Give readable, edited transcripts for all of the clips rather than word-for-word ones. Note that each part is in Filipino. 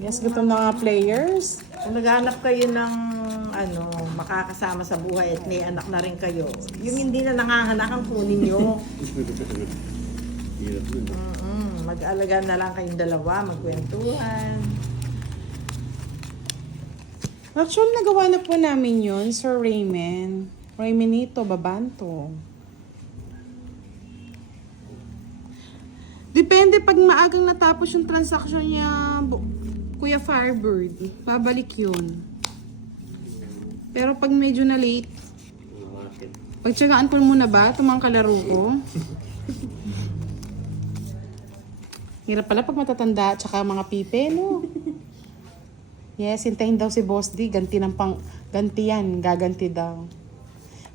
Yes, gutom na mga players. Kung naghanap kayo ng makakasama sa buhay at may anak na rin kayo, yung hindi na nanganganak ang kunin nyo. Hirap nun. Mag-alaga na lang kayong dalawa, magkwentuhan. Actually, nagawa na po namin yun, Sir Raymond. Raymenito, Babanto. Depende pag maagang natapos yung transaction niya, Kuya Firebird, babalik yun. Pero pag medyo na late, pagtsagaan ko muna ba itong mga kalaro ko? Hirap pala pag matatanda at saka mga pipe, no? Yes, hintayin daw si Boss D. Ganti yan. Gaganti daw.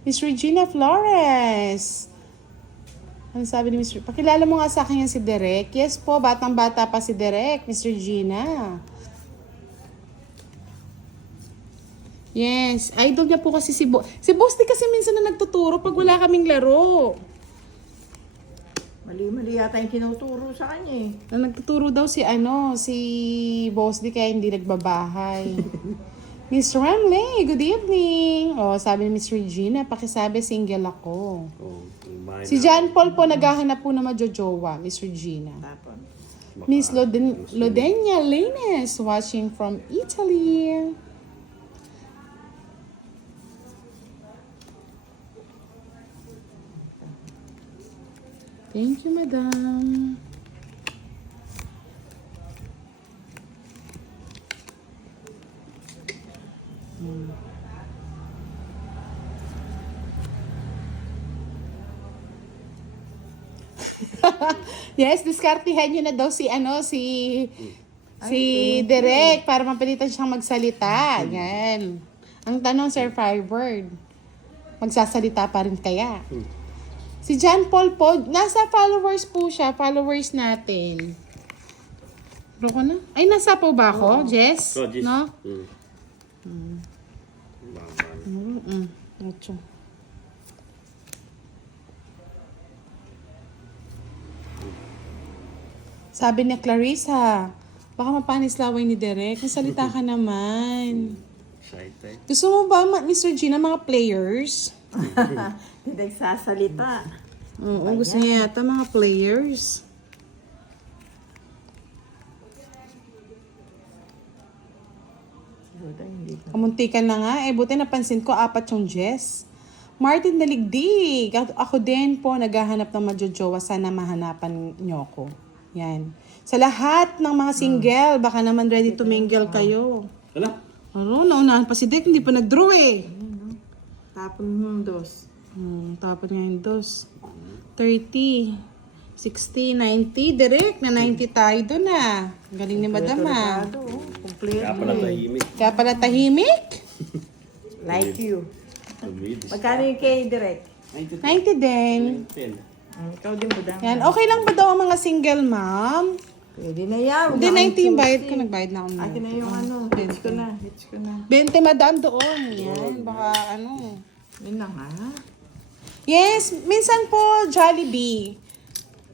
Miss Regina Flores. Ano sabi ni Miss Regina? Pakilala mo nga sa akin yan si Derek. Yes po, batang-bata pa si Derek, Miss Regina. Yes, idol niya po kasi si Boss. Si Boss D kasi minsan na nagtuturo pag wala kaming laro. Mali-mali yata yung tinuturo sa kanya eh. Nagtuturo daw si Boss D kaya hindi nagbabahay. Miss Ramley, good evening. Oh, sabi ni Miss Regina, pakisabi single ako. Si John Paul po naghahanap po na majojowa, Miss Regina. Tapon. Miss Lodenia Lanes watching from Italy. Thank you, madam. Yes, diskartihan nyo na daw si Derek para mapilitan siyang magsalita. Yan. Ang tanong, Sir Firebird, magsasalita pa rin kaya? Si John Paul po, nasa followers po siya, followers natin. Bro ko na? Ay, nasa po ba ako, Jess? Oh, Jess. No? Baba. Ocho. Sabi niya, Clarissa, baka mapanis laway ni Derek. Nasalita ka naman. Shy type. Gusto mo ba, Mr. Gina, mga players? Hindi nagsasalita. Oo, gusto niya yata mga players. Kamuntikan na nga. Buti napansin ko, 4 yung Jess. Martin Daligdig. Ako din po, naghahanap ng majojowa. Sana mahanapan niyo ko. Yan. Sa lahat ng mga single, baka naman ready to mingle kayo. Wala. Ano, naunahan pa si Dek, hindi pa nag-draw eh. Tapon dos. Tapos nga yung dos. 30, 60, 90. Direct na 90 tayo doon ah. Galing ni Madam ah. Complete. Kaya pala tahimik. Kaya pala tahimik. Like you. Tumidis. Magkano yung kay Direk? 90 din. 10. Ikaw din mo daw. Yan. Okay lang ba daw ang mga single, ma'am? Pwede na yan. Hindi, 90 yung bayad ko. Nagbayad na ako. Akin na yung hits ko na. 20 madam doon. Yan. Baka ano. Yun na nga. Yes. Minsan po, Jollibee.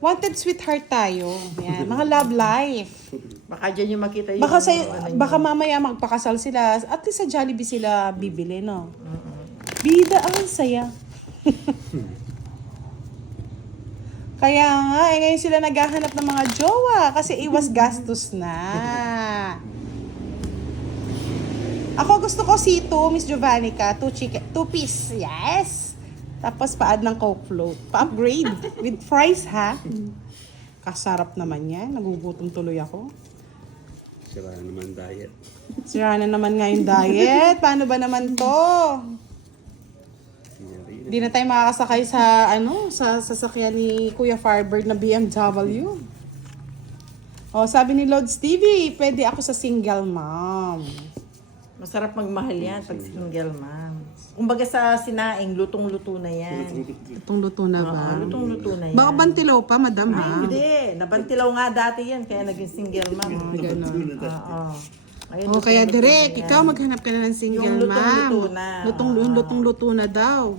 Wanted sweetheart tayo. Yan. Mga love life. Baka dyan yung makita yung... Baka mamaya magpakasal sila. At least sa Jollibee sila bibili, no? Bida ang saya. Kaya nga, ngayon sila naghahanap ng mga jowa kasi iwas gastos na. Ako gusto ko C2, Miss Jovannica, 2 piece. Yes! Tapos paad ng Coke float. Pa-upgrade. With fries, ha? Kasarap naman yan. Nagugutom tuloy ako. Sira naman diet. Sira na naman nga yung diet. Paano ba naman to? Hindi na tayo makakasakay sa sa sasakyan ni Kuya Firebird na BMW. Oh, sabi ni Lods TV, pwede ako sa single mom. Masarap magmahal yan pag single ma'am. Kumbaga sa sinaing, lutong-luto na yan. Itong luto na ba? Lutong-luto na yan. Baka bantilaw pa, madam Ay, ha? hindi. Nabantilaw nga dati yan, kaya naging single ma'am. Ganun. Oo. Ayun, Oh, kaya lutong-luto direct, na yan. ikaw maghanap ka na ng single Yung lutong-luto mom. na. Lutong-luto na daw.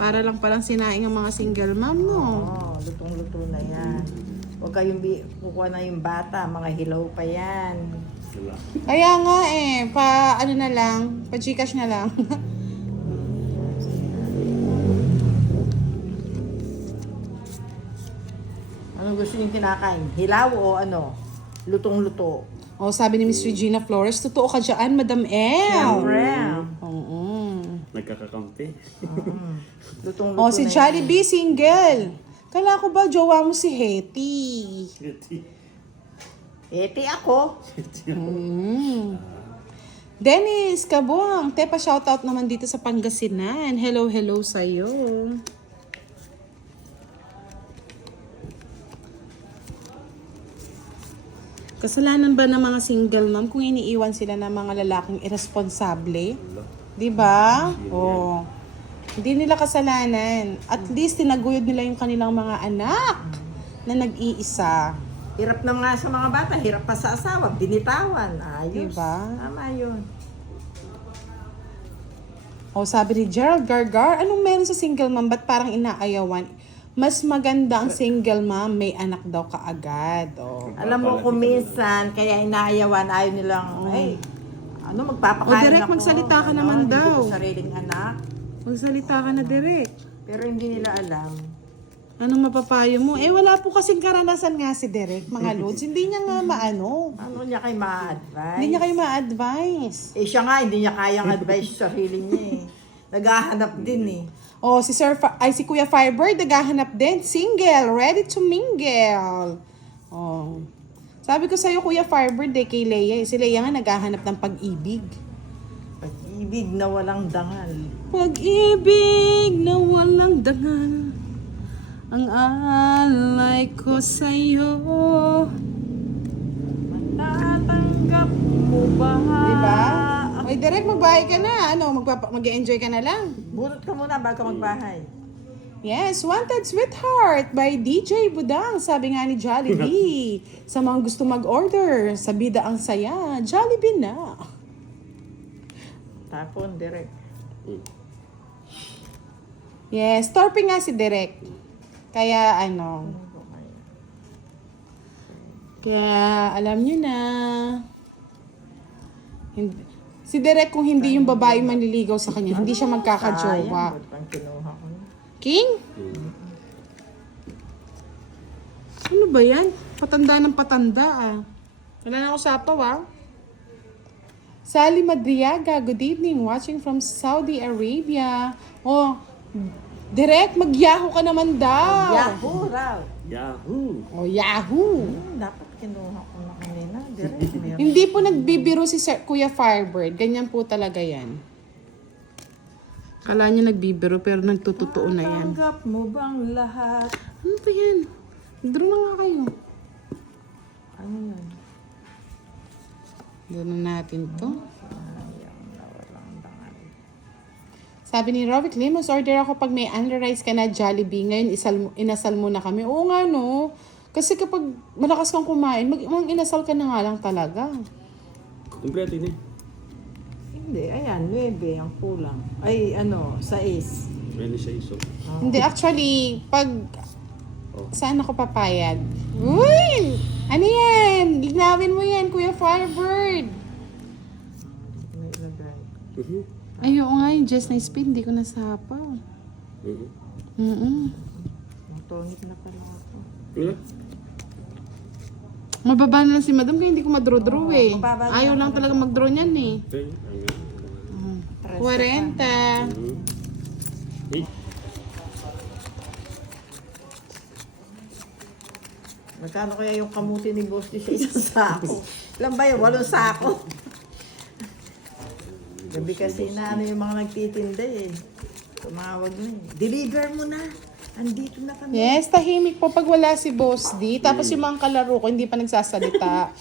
Para lang palang sinaing ang mga single mom, no? Oo, lutong-luto na yan. Huwag kayong kukuha na yung bata, mga hilaw pa yan. Wala. Kaya nga ano na lang, pa Gcash na lang. Anong gusto niyong kinakain? Hilaw o ano? Lutong-luto. O, sabi ni Miss Regina Flores, totoo ka dyan, Madam L. Siyempre. Oo. Nagkakakampi. Lutong-luto O, si na Jollibee, single. Kala ko ba, jowa mo si Hetty? Eti ako. Dennis Kabuang, Tepa, shoutout naman dito sa Pangasinan. Hello, hello sa'yo. Kasalanan ba ng mga single mom kung iniiwan sila ng mga lalaking irresponsable? Di ba? Oh. Hindi nila kasalanan. At least tinaguyod nila yung kanilang mga anak na nag-iisa. Hirap na nga sa mga bata. Hirap pa sa asawa. Binitawan. Ayos. Diba? Tama yun. O sabi ni Gerald Gargar, anong meron sa single mom? Ba't parang inaayawan? Mas maganda ang single mom, may anak daw kaagad. O. Alam mo kung minsan, kaya inaayawan, ayaw nilang, magpapakain Direk, ako. magsalita ka naman hindi daw. ko sariling anak. Magsalita ka na direct. Pero hindi nila alam. Anong mapapayo mo? Wala po kasing karanasan nga si Derek, mga lods. Hindi niya nga maano. Ano niya kayo ma-advise? Hindi niya kayo ma-advise. Siya nga, hindi niya kayang advice sa sarili niya eh. Naghahanap din eh. O, si Kuya Firebird, naghahanap din. Single, ready to mingle. O. Sabi ko sa'yo, Kuya Firebird, kay Leia. Si Leia nga naghahanap ng pag-ibig. Pag-ibig na walang dangal. Pag-ibig na walang dangal. Ang alay ko sa'yo. Matatanggap mo ba? Diba? Oy, Derek, magbahay ka na. Mag-enjoy ka na lang. Bunot ka muna bago magbahay. Yes, Wanted Sweetheart by DJ Budang. Sabi nga ni Jollibee. Sa mga gusto mag-order, sa bida ang saya, Jollibee na. Tapon, direct. Yes, torpe nga si Derek. Kaya Kaya alam nyo na. Si Derek kung hindi yung babae manliligaw sa kanya, hindi siya magkakajowa. Sayang, ba't kinuha ko na? King? Ano ba yan? Patanda ng patanda Wala na ako sapaw Sally Madriaga, good evening. Watching from Saudi Arabia. Oh, Direk, mag-yahoo ka naman daw. Yahoo raw. Yahoo! Oh, Yahoo. Dapat kinuha ko na kanina. Direct. Meron. Hindi po nagbibiro si Kuya Firebird. Ganyan po talaga yan. Kala niya nagbibiro pero nagtutotoo na yan. Tanggap mo bang lahat? Ano ba yan? Draw na nga kayo. Ano yun? Draw na natin to. Sayang na walang dangal. Sabi ni Rovic Limos, order ako pag may unrice ka na Jollibee. Ngayon inasal mo na kami. Oo nga no. Kasi kapag malakas kang kumain, inasal ka na nga lang talaga. Kompleto yun Hindi, ayan, 9 ang kulang. Ay, 6. Pwede siya iso. Hindi, actually, pag Oh. saan ako papayag? Uy! Ano yan? Linawin mo yan, Kuya Firebird. May ilagay. Ay, oo nga, yung Just Nice Speed, hindi ko nasapaw. Matonic na pala ako. Mababa na lang si Madam kaya hindi ko madro-draw mababa na Ayaw lang talaga mag-draw niyan 40. Magkano kaya yung kamuti ni Boss Di sa isang sako? Ilan ba yun? 8 sako? Gabi kasi na yung mga nagtitinda eh. Tumawag na eh. Deliver mo na. Andito na kami. Yes, tahimik po pag wala si Boss D. Tapos yung mga kalaro ko hindi pa nagsasalita.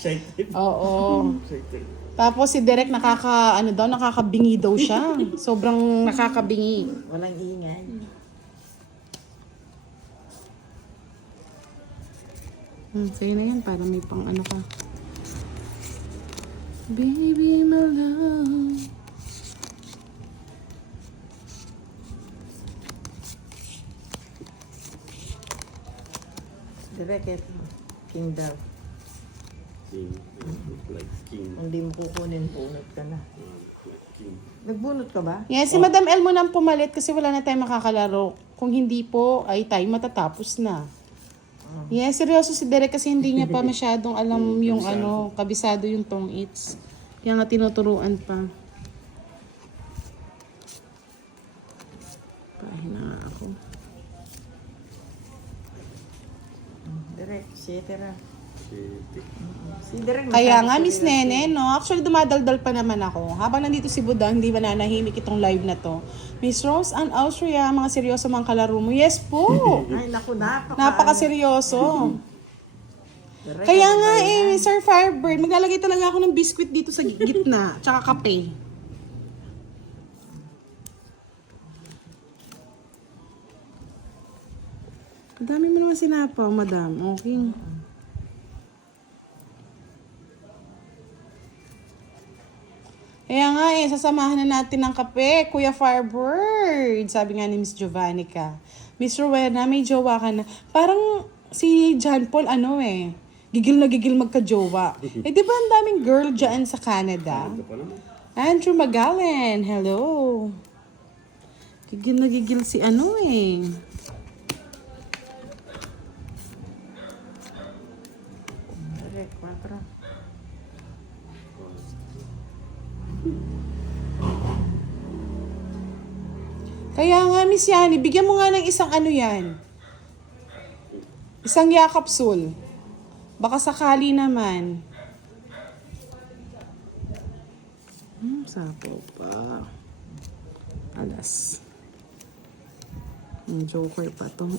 Oo. Tapos si Derek nakakabingi daw siya. Sobrang nakakabingi. Walang ingay. Sa'yo na yan para may pang ano ka. Baby, my love. Direct ito. King daw. King. Like king. Kung di mo kukunin, bunot ka na. Like king. Nagbunot ka ba? Yes, si Madam El mo nang pumalit kasi wala na tayong makakalaro. Kung hindi po, ay tayo matatapos na. Yes, seryoso si Derek kasi hindi niya pa masyadong alam yung ano, kabisado yung tong its. Kaya nga tinuturuan pa. Pahina nga ako. Direct, sitera. Shit. Si Direct. Kaya nga, Miss Nene, no? Actually, dumadaldal pa naman ako. Habang nandito si Budang, hindi ba nanahimik itong live na to. Miss Rose and Austria, mga seryoso mga kalaro mo. Yes po! Ay, naku, Napakaseryoso. Direct, Kaya ano nga ba yan? Sir Firebird, maglalagay talaga ako ng biskwit dito sa gitna, tsaka kape. Ang dami mo naman sinapaw, madam. Okay. Kaya nga sasamahan na natin ng kape, Kuya Firebird. Sabi nga ni Miss Giovannica. Miss Rowena, may jowa ka na. Parang si John Paul, gigil na gigil magka-jowa. Di ba ang daming girl dyan sa Canada? Ito pa naman. Andrew Magallan, hello. Gigil na gigil si Direct, 4. Kaya nga, Miss Yani, bigyan mo nga ng isang yan. Isang yakapsul. Baka sakali naman. Sapo pa. Alas. Joker pa to.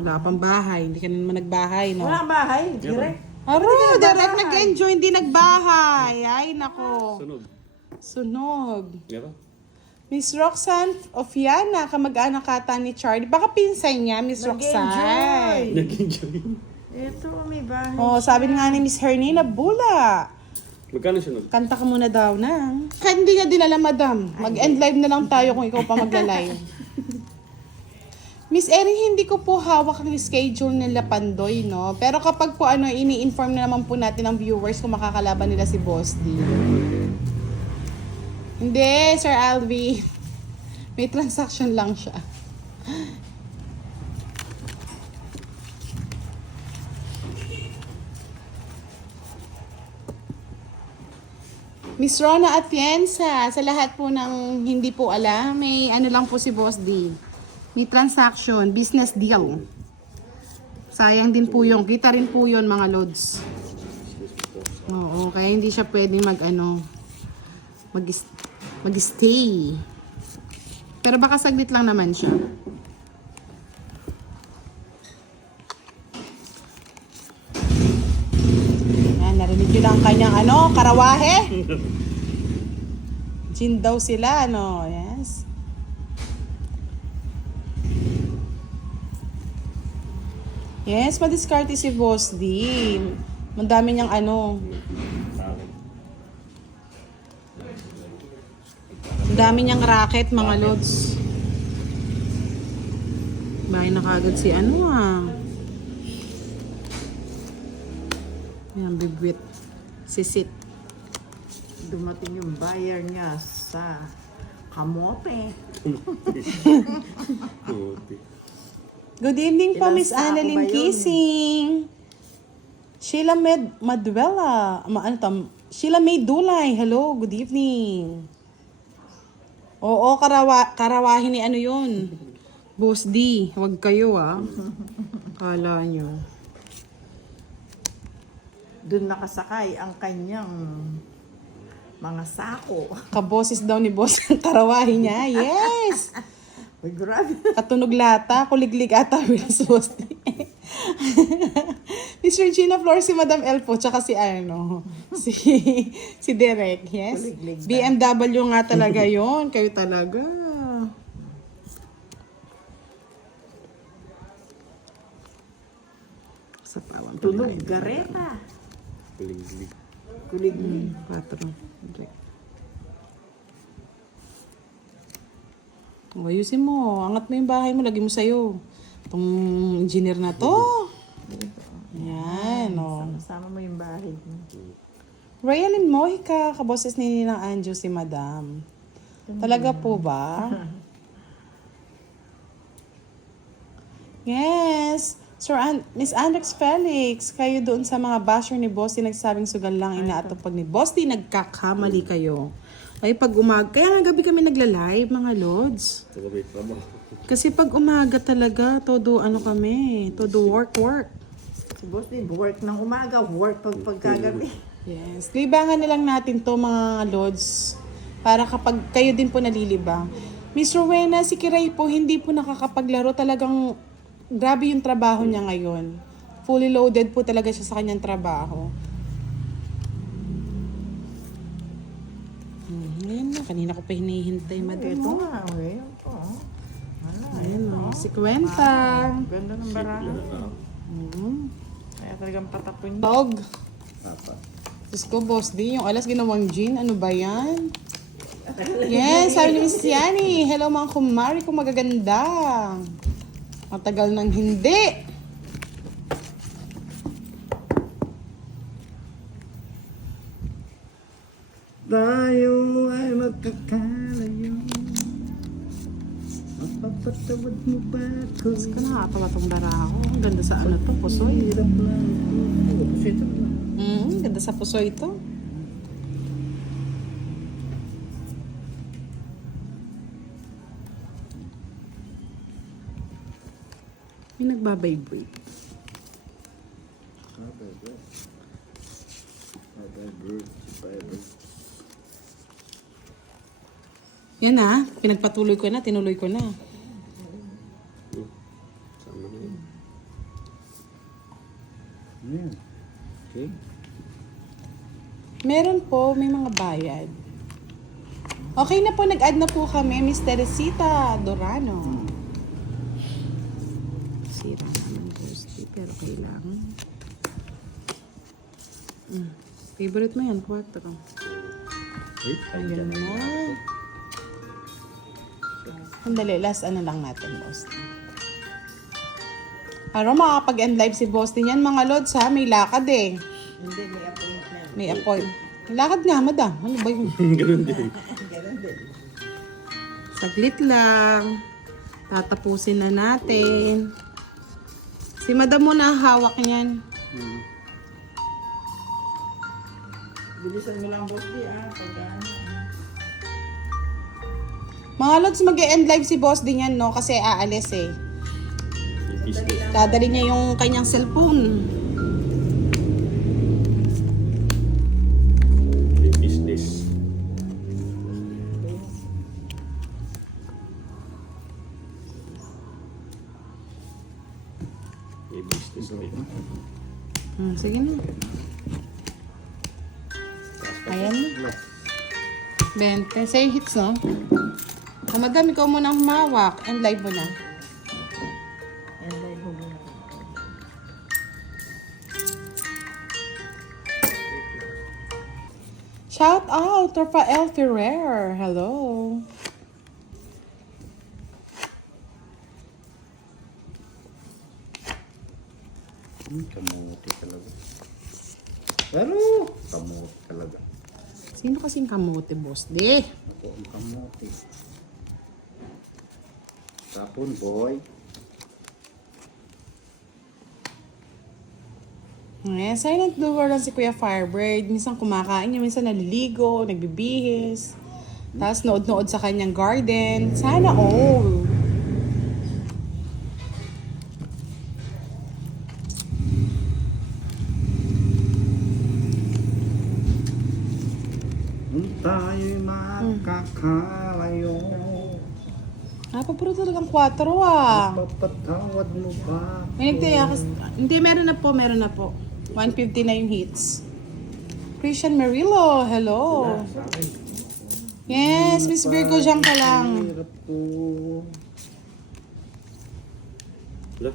Wala pang bahay. Hindi ka na naman nagbahay, no? Wala bahay, direct. Aro, direct nag-enjoy, hindi nagbahay. Ay, nako. Sunog. Sunog. Di ba? Miss Roxanne Ofiana, kamag-anak ata ni Charlie. Baka pinsan niya, Miss Roxanne. Nag-enjoy. Ito, may bahay. Oh, sabi nga ni Miss Hernina, bula. Magkano sunog? Kanta ka muna daw na. Kahit hindi niya dinala, madam. Mag-end live na lang tayo kung ikaw pa magla-live. Miss Erin, hindi ko po hawak ng schedule nila Pandoy, no? Pero kapag po ini-inform na naman po natin ang viewers kung makakalaban nila si Boss D. Hindi, Sir Alvi. May transaction lang siya. Miss Rona Atienza, sa lahat po ng hindi po alam, may lang po si Boss D. May transaction, business deal. Sayang din po yung, kita rin po yun mga lods. Oo, kaya hindi siya pwedeng mag-stay. Pero baka saglit lang naman siya. Yan, narinig nyo lang kanyang karawahe. Gin daw sila, yes. Yes, madiskarte si Boss D. Ang dami niyang Tawag. ang dami niyang racket, mga lods. Bahay na kagad si Yan, bibwit. Sisit. Dumating yung buyer niya sa kamote. Puti. Good evening po, Ilang Miss sako Annalyn ba yun? Kissing. Sheila Maduela. Sheila May Dulay. Hello, good evening. Oo, karawahin ni yun. Boss D, huwag kayo Kala nyo. Doon nakasakay ang kanyang mga sako. Kaboses daw ni Boss ang karawahin niya. Yes! Uy, grabe. Katunog lata, kuliglig ata, Wills Boss D. Miss Regina Flores, si Madam El po, tsaka si si Derek, yes? Kuliglig ba? BMW nga talaga yon, kayo talaga. Sa pawang Tunog gareta. Kulig-lig. Kulig. 4. Ayusin mo. Angat mo yung bahay mo. Lagi mo sa'yo. Itong engineer na to. Yan, Sama mo sahid mo. Ryan and Mohica, kaboses ni Ninang Anjo si Madam. Talaga po ba? Yes. Miss Andrex Felix, kayo doon sa mga basher ni Bossy nagsabing sugal lang inaatupag ni Bossy, nagkakamali kayo. Ay pag kaya nga gabi kami nagla-live mga lods. Ito may trabaho. Kasi pag umaga talaga, todo kami, todo work. Si Boss din, work ng umaga, work pagkagabi. Yes. Libangan na lang natin to mga lods para kapag kayo din po nalilibang. Miss Rowena, si Kiray po hindi po nakakapaglaro, talagang grabe yung trabaho niya ngayon. Fully loaded po talaga siya sa kanyang trabaho. Ayan na, kanina ko pa hinihintay Ito madito. nga, ngayon po. Ayan o, si Kwenta. Ganda ng baraha. Kaya talagang patapon niya. Dog. Apat. Diyos ko, Boss D, yung alas ginawang gin, ano ba yan? Yes, sabi ni Miss Yani. Hello mga kumari kong magaganda. Matagal nang hindi. Tayo ay magkakalayo. Mapapatawad mo ba ako? Diyos ko, nakakatawa tong baraho. Ang ganda sa ano to, pusoy. Hirap lang ako. Pusito na. Ganda sa pusoy ito. May nagbabibrate. Yan na, pinagpatuloy ko na, tinuloy ko na. Sama na yun. Yeah. Okay. Meron po, may mga bayad. Okay na po, nag-add na po kami, Miss Teresita Dorano. Sira naman ghosty, pero kailangan. Favorite mo yan, 4. Ayun na. Sandali, last ano lang natin, boss. Araw makakapag-end live si boss din yan, mga lods ha. May lakad eh. Hindi, may appointment. May appointment. Lakad nga, madam. Ano ba yun? Ganun din. Ganun din. Saglit lang. Tatapusin na natin. Si madam mo na hawak niyan. Bilisan mo lang, Boss D, pag Mga lods, mag-end live si boss din yan, no? Kasi aalis eh. Business. Dadali niya yung kanyang cellphone. Business. May business din. Sige na. Ayan na. 20. Say hits, no? O madam, ikaw muna ang humawak. End live mo na. And I hope na. Shout out, Rafael Ferrer. Hello. Kamuti talaga. Pero, kamuti talaga. Sino kasing kamote, boss? Di. Ako ang kamuti. Tapon, boy. Eh, silent doer lang si Kuya Firebird. Minsan kumakain niya, minsan naliligo, nagbibihis. Tapos nood-nood sa kanyang garden. Sana all. Tayo'y makakalayo. Puro talagang 4 ah. Papatawad mo ba? May nagtayakas. Hindi, meron na po. 150 na yung hits. Christian Marillo, hello. Sa akin. Yes, Miss Virgo, dyan ka lang. Hirap po. Wala.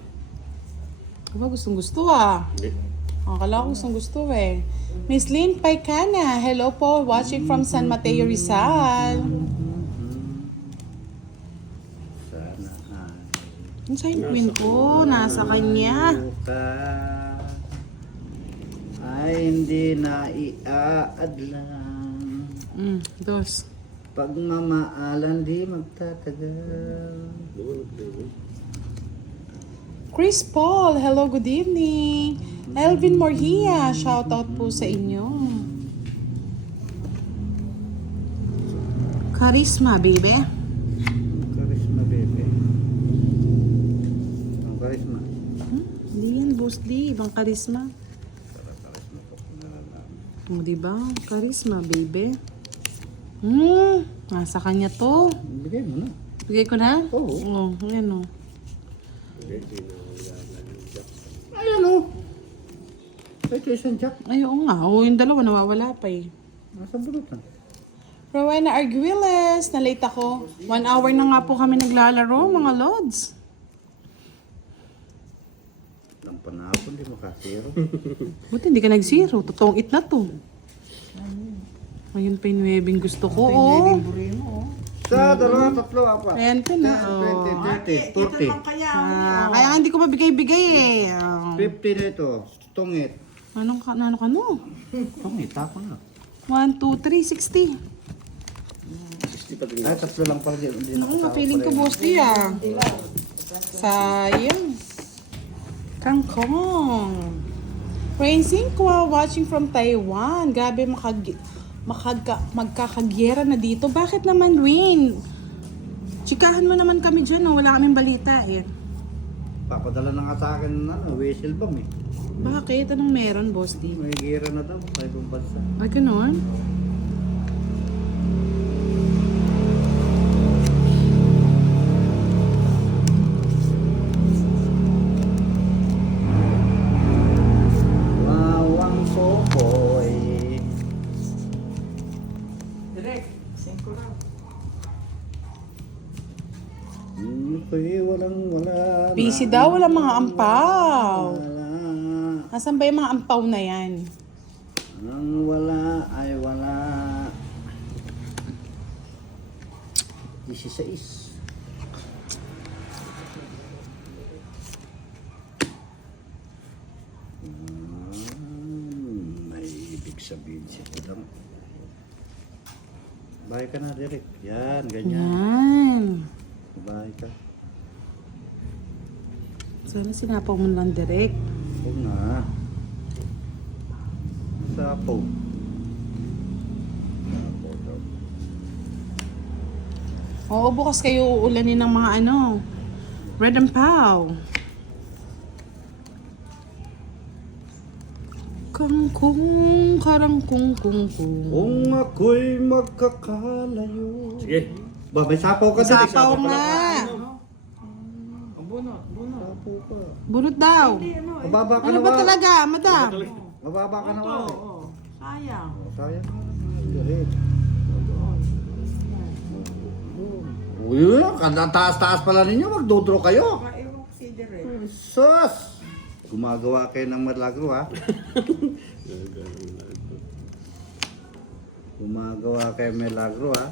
Aba, gustong-gusto ah. Hindi. Akala ko gustong-gusto eh. Miss Lynn Paicana, hello po. Watching from San Mateo, Rizal. Sana ay Yung sign queen ko, nasa kanya. ka ay ay hindi na iaadlang. Dos. Pagmamaalan di magtatagal. Chris Paul, hello, good evening. Elvin Morhia, shout out po sa inyo. Charisma, baby. Charisma, baby. Ang charisma. Hindi yan, Boss D. Ibang charisma. Charisma po. O, diba? Charisma, baby. Nasa kanya to. Bigay mo na. Bigay ko na? Oo. Ayan o. Ayan o. Ito isang jack. Ay, oo nga. Oo, yung dalawa nawawala pa eh. Nasa bulutan. Rowena Arguelles, na-late ako. 1 hour na nga po kami naglalaro, mga lods. Lang panahapon, di makasiro. Buti hindi ka nag-zero. Totoong it na to. Ayun pa yung nuebing gusto ko, oh. Sa dalawa, tatlo, apat. Ayan pa na. 20, 30, Ito 40. lang kaya. Kaya hindi ko mabigay-bigay eh. 50 na ito. Tungit. Ano ka no? Tungit, ako na. 1, 2, 3, 60. 60 pa din. Ay, tatlo lang pala din. Hindi Oo nga, feeling ko boss di ah. Sayang. Kangkong. Rain Singkwa watching from Taiwan. Grabe magkakagyera na dito. Bakit naman, Rain? Chikahan mo naman kami dyan, oh. Wala kaming balita eh. Papadala na nga sa akin whistle bomb eh. Bakit? Anong meron, boss di? May gira na daw sa ibang bansa. Ay, ganun? Wawang popoy. Direct. 5 lang. Ko'y wala. Busy daw, wala mga ampaw. Wala. Nasaan ba yung mga ampaw na yan? Ang wala ay wala. 16. May ibig sabihin siya lang. Bahay ka na, Derek. Yan, ganyan. Yan. Bahay ka. Sana sinapaw mo lang direct. Huwag na. Sapo. Sapo daw. Oo, bukas kayo uulanin ng mga ano. Red and Pow. Kangkong, karangkong, kung. Kung ako'y magkakalayo. Sige. Ba, may sapaw ka din. Sapaw nga. Bunot. Sapaw ka. Bunot daw. Mababa ka Ano na ba wala. talaga, madam? Mababa ka na wala. Oo. Sayang. Sayang na. Direk. Uy, taas-taas pala ninyo. Magdodro kayo. Ewan ko si Direct. Sus! Gumagawa kayo ng milagro, ha? Gumagawa kayo ng milagro, ha?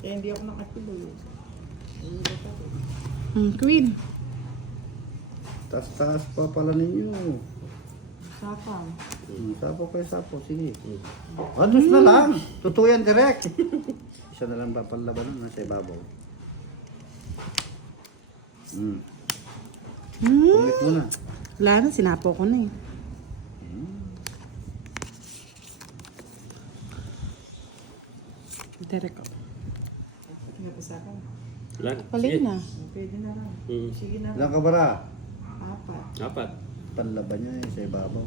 Eh, hindi ako nakatuloy. Queen. Taas-taas pa pala ninyo. Sapang. Sapo kayo, sapo. Sige. Ados na lang. Totoo yan, direct. Isa na lang papalabanan na sa ibabaw. Tungit mo na. Wala na, sinapaw ko na eh. Direct ako. Tingnan ko sa akin. Ilan? Palin Sige. na. Pwede na lang. Mm. Sige na Ilang lang. ka bara? 4. Apat. Panlaban niya sa ibabaw.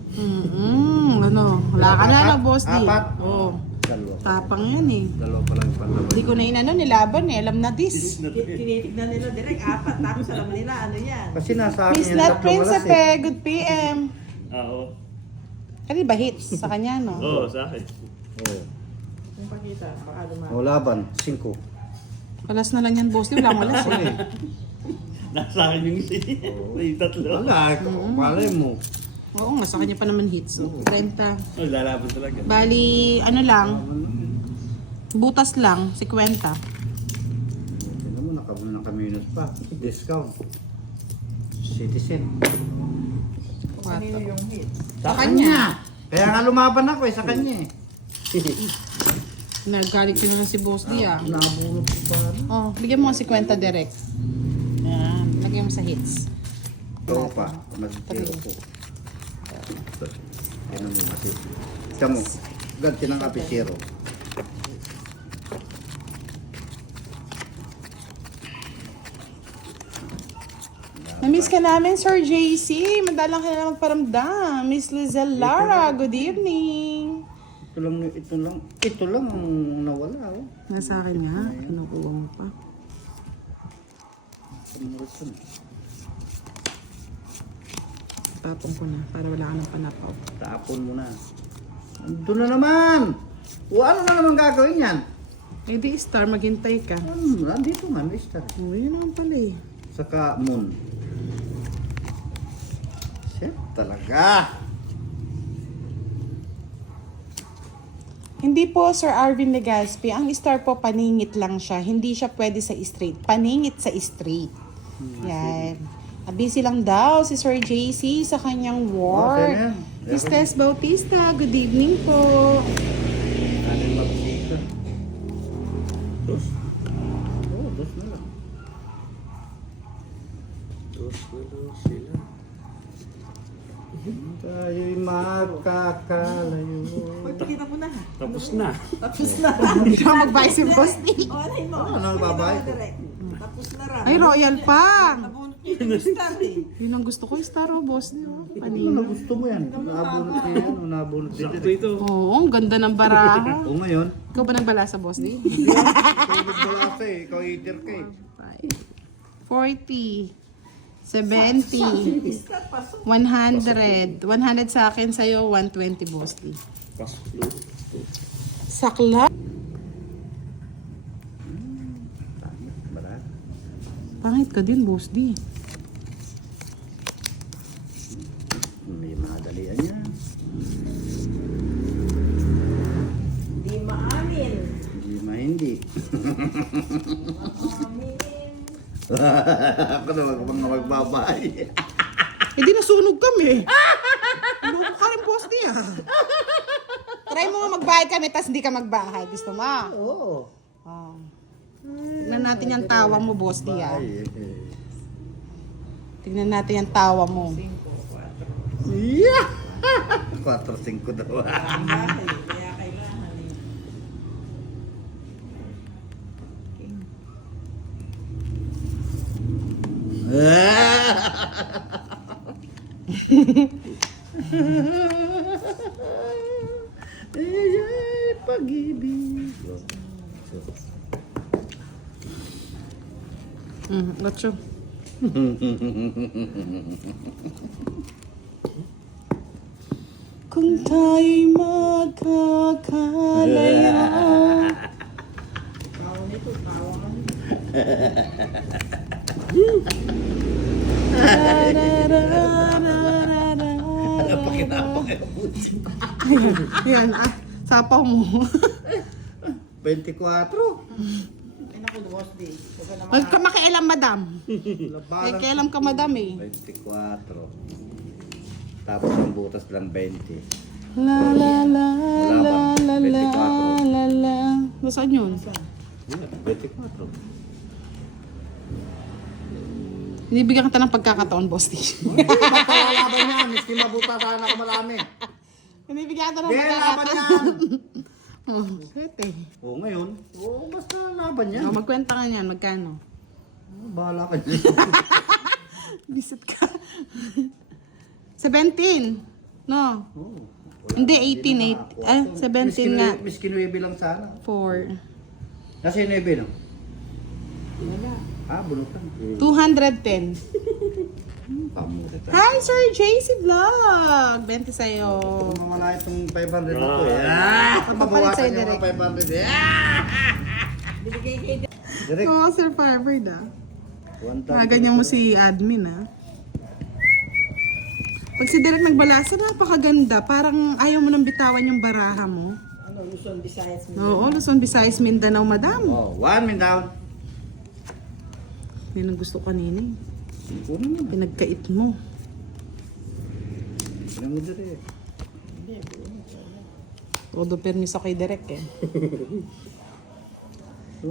Ano? Wala ka na, Apat? boss di. Apat? Oo. Dalawa. Tapang yan eh. Dalawa pa lang yung panlaban. Hindi ko na inano, nilaban eh. Alam na this. Tinitignan nila Direct 4. Tapos alam nila ano yan. Kasi nasa akin Miss yung Nat tatlong Principe, alas, good PM. Oo. Ano ba hits sa kanya, no? Oo, sa akin. Oo. Kung pakita, baka lumaban. O laban, 5. Walas na lang yan, boss. Di wala akong walas eh. Nasa akin yung isa. May tatlo. Wala, malay mo. Oo nga, sa kanya pa naman hits. Oh. 30. Oh, lalaban talaga. Bali, ano lang, butas lang, 50. Tignan mo, nakabili ng kaminos pa. Discount. Citizen. Kanino yung hit? Sa kanya. Kaya nga lumaban ako sa kanya eh. Naggalit ka na si Boss D ah. Nabulog ko pa. Oh, bigyan mo nga 50 direct. Yan. Lagyan mo sa hits. Oo pa. Masitiro ko. Yan ang masip. Siya mo. Ganti ng apisero. Na-miss ka namin, Sir JC. Madalang ka na magparamdam. Miss Lizelle Lara, good evening. Ito lang ang nawala. Oh. Nasa akin nga. Kinukuha mo pa. Tapon ko na para wala ka ng panapaw. Tapon mo na. Doon na naman. O ano na naman gagawin yan? Eh di star, maghintay ka. Nandito nga, mister. Oh, yun naman pala eh. Saka moon. Shit, talaga. Hindi po, Sir Arvin Legaspi. Ang star po, paningit lang siya. Hindi siya pwede sa straight. Paningit sa straight. Yan. Busy lang daw si Sir JC sa kanyang work. Okay na yan. Miss Tess Bautista, good evening po. Anin magsika. Dos. Oo, dos na lang. Dos na lang sila. Tayo'y magkakalayo. Pagkita mo na. Tapos na. Tapos na. Siya mag-buy si Boss D. O, alay mo. Ano ang babay ko? Tapos na rin. Ay, royal pa. Nabunot niyo yung star eh. Yun ang gusto ko, star o Boss D. Oh. Ano Paningit. na gusto mo yan? Nabunot niya yan. Nabunot din. Sakto ito. Oo, ang ganda ng baraha. O ngayon, Ikaw ba nagbala sa Boss D? ikaw nagbalasa eh. Ikaw eater ka eh. 40, 70, Star, pasok. 100. 100 sa akin, sa'yo 120, Boss D. Pasok. Sakla. Barat. Pangit ka din, Boss D. May madalian yan. Di maamin. Hindi. Ako na mga magbabay. Eh di nasunog kami. Loko ka rin, Boss D ah. Try mo nga magbahay kami, tas hindi ka magbahay. Gusto mo? Oo. Oh. Tignan natin yung tawa mo, Boss D ah. Tignan natin yung tawa mo. Yeah! 4-5 daw. Bahay, kaya kailangan eh. Ay, pag-ibig. Gacho. Kung tayo'y magkakalayo. Tawa nito, tawa ka nito. Yan, sapaw mo. 24. Ay naku, Boss D. Huwag ka naman. Makialam, madam. Ay, kailam ka, madam eh. 24. Tapos ang butas lang 20. La la la la Wala la ba? la 24. la la. Nasaan yun? 24. Binibigyan kita ng pagkakataon, Boss D. Laban yan. Miski mabuta sana ako marami. Binibigyan kita ng Hindi, laban pagkakataon. yan. Oh, sete. Oo, ngayon. Oo, basta laban yan. Oh, magkwenta ka niyan, magkano? Bahala ka dyan. Bisit ka. 17. No. Oo. Hindi, 18. 17 nga. Miski 9 lang sana. 4. Kasi 9, no? Wala. Ah, bunutan. 210. Pamuta tayo. Hi, Sir JC Vlog! 20 sa'yo. Wala itong 500 na to eh. Papalit sa'yo, Mabawasan yung direct. mga 500 eh. Binigay kay Direct. Oo, Sir Firebird ah. 1,000. Ganyan mo si admin ah. Pag si Derek nagbalasa, napakaganda. Parang ayaw mo nang bitawan yung baraha mo. ano, Luzon, Visayas, Oo, Luzon, Visayas, Mindanao, madam. Oh, 1 min down. Yan ang gusto kanina eh. Kunin mo. Pinagkait mo. Ano mo direct? Todo permiso kay Direk eh.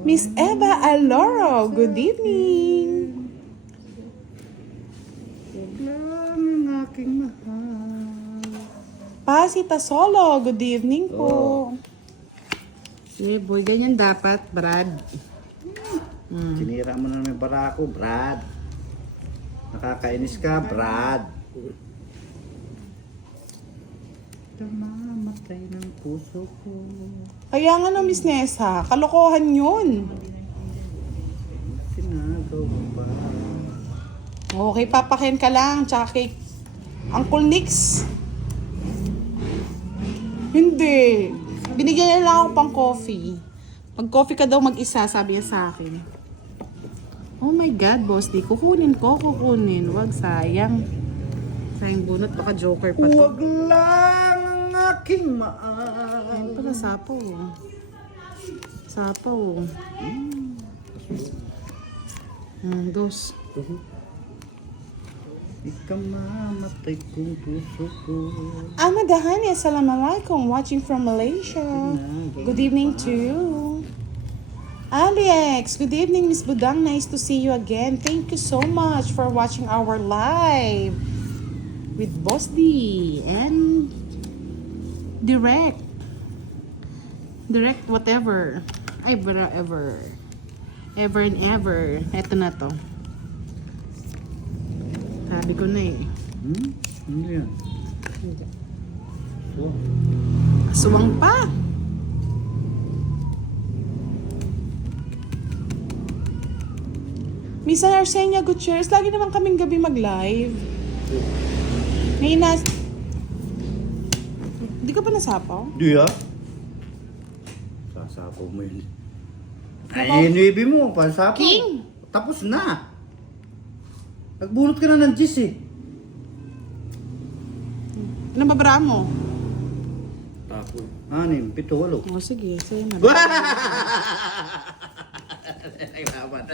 Miss Eva Aloro, good evening. Lang ang aking mahal. Pasita Solo, good evening po. Yeah, boy, ganyan dapat, Brad. Sinira mo na naman yung barako, Brad. Nakakainis ka, Brad. Namamatay ng puso ko. Kaya nga no, Miss Nessa, kalokohan yun. Sinagawa ba? Okay, Papa Ken ka lang, tsaka kay Uncle Nix. Hindi. Binigyan niya lang ako pang coffee. Mag-coffee ka daw mag-isa, sabi niya sa akin. Oh my God, boss, di kukunin ko, kukunin. Wag, sayang. Sayang bunot, baka joker pa to. Huwag lang ang aking mahal. Ayun pala, sapo. Sapo. Dos. Ikaw mamatay kong puso ko. Ahmad Dahani, assalamualaikum, watching from Malaysia. Good evening to you. Alex, good evening, Miss Budang. Nice to see you again. Thank you so much for watching our live with Boss D and Direct whatever. Ever and ever. Eto na to. Sabi ko na eh. Ano yan? So, Aswang pa. Miss Arsenia Gutierrez, lagi naman kaming gabi mag-live. May Di ka pa nasapaw? di ah. Sasapaw mo yun. Ay, inibi mo, pasapaw. King! Tapos na. Nagbunot ka na ng gis eh. Ilang babara mo? 6, 7, 8. O sige, sa'yo na. Ay, laban.